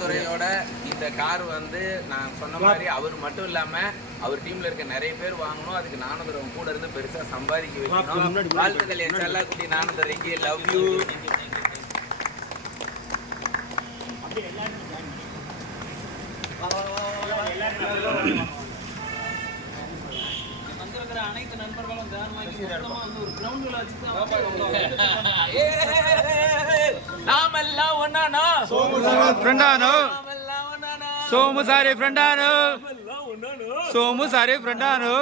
துறையோட இந்த கார் வந்து நான் சொன்ன மாதிரி அவர் மட்டும் இல்லாம அவர் டீம்ல இருக்க நிறைய பேர் வாங்கணும். அதுக்கு நானதுரை கூட இருந்து பெருசா சம்பாதிக்க வைக்கணும். வாழ்த்துக்கள் என் செல்லாக்குட்டி நானதுரைக்கு லவ் யூ அனைத்து நண்பர்களும் வந்து ஒரு கிரவுண்ட்ல வச்சு நாமெல்லாம் ஒன்னானோ? ஃப்ரெண்டானோ? சோமு சாரி ஃப்ரெண்டானோ?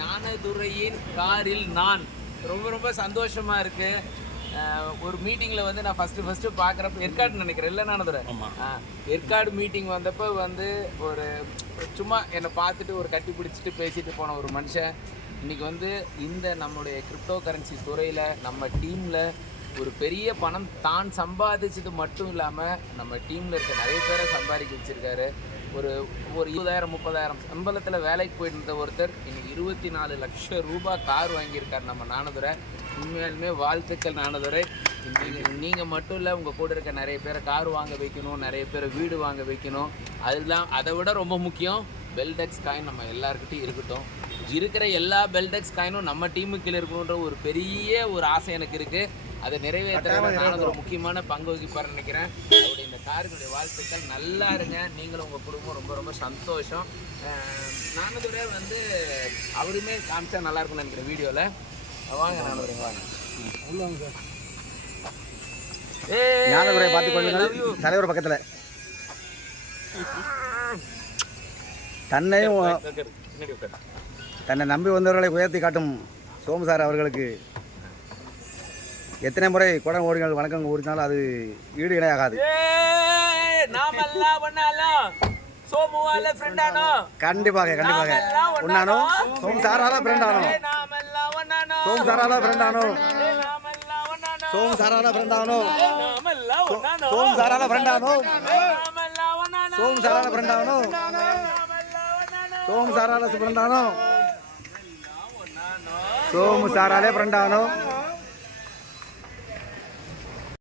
நானதுரையின் காரில் நான். ரொம்ப ரொம்ப சந்தோஷமா இருக்கு. ஒரு மீட்டிங்ல வந்து நான் ஃபர்ஸ்ட் ஃபர்ஸ்ட் பாக்குறப்ப ஏற்காடு நினைக்கிறேன். இல்ல அஹ் ஏற்காடு மீட்டிங் வந்தப்ப வந்து ஒரு சும்மா என்னை பார்த்துட்டு ஒரு கட்டி பிடிச்சிட்டு பேசிட்டு போன ஒரு மனுஷன். இன்னைக்கு வந்து இந்த நம்மளுடைய கிரிப்டோ கரன்சி துறையில நம்ம டீம்ல ஒரு பெரிய பணம் தான் சம்பாதிச்சது மட்டும் இல்லாமல் நம்ம டீமில் இருக்க நிறைய பேரை சம்பாதிக்க வச்சுருக்காரு. ஒரு ஒரு இருபதாயிரம் முப்பதாயிரம் சம்பளத்தில் வேலைக்கு போயிட்டு இருந்த ஒருத்தர் இன்னைக்கு இருபத்தி நாலு லட்சம் ரூபாய் கார் வாங்கியிருக்கார் நம்ம நானதுரை. உண்மையாலுமே வாழ்த்துக்கள் நானதுரை. நீங்கள் நீங்கள் மட்டும் இல்லை உங்கள் கூட இருக்க நிறைய பேரை கார் வாங்க வைக்கணும் நிறைய பேரை வீடு வாங்க வைக்கணும். அதுதான் அதை விட ரொம்ப முக்கியம். பெல்டெக்ஸ் காயின் நம்ம எல்லாருக்கிட்டையும் இருக்கட்டும். இருக்கிற எல்லா பெல்டெக்ஸ் காயினும் நம்ம டீமுக்கு கீழே இருக்கணுன்ற ஒரு பெரிய ஒரு ஆசை எனக்கு இருக்குது அதை நிறைவேற்றுறது நானும் ஒரு முக்கியமான பங்கு வகிப்பார்னு நினைக்கிறேன். அவருடைய இந்த காருடைய வாழ்த்துக்கள் நல்லா இருங்க. நீங்களும் உங்கள் குடும்பம் ரொம்ப ரொம்ப சந்தோஷம். நானதுரை வந்து அவருமே காமிச்சா நல்லா இருக்கும்னு நினைக்கிறேன் வீடியோவில் வாங்க நானதுரை வாங்க. ஞானதுரை. கொள்ளுங்கள். தலைவர் பக்கத்தில். தன்னையும். தன்னை நம்பி வந்தவர்களை உயர்த்தி காட்டும் சோமு சார் அவர்களுக்கு எத்தனை முறை குடம் ஓடிகள் வணக்கம் கூறினாலும் அது ஈடு இணையாகாது. கண்டிப்பாக கண்டிப்பாக. உண்ணானோ? சோமு சாரால நாமெல்லாம் ஒண்ணானோ சோமு சாரால நாமெல்லாம் ஒண்ணானோ சோமு சாரால நாமெல்லாம் ஒண்ணானோ சோமு சாரால நாமெல்லாம் ஒண்ணானோ சோமு சாரால நாமெல்லாம் ஒண்ணானோ சோமு சாரால பிரெண்டானோ ஒண்ணானோ சோமு சாராலே பிரெண்டானோ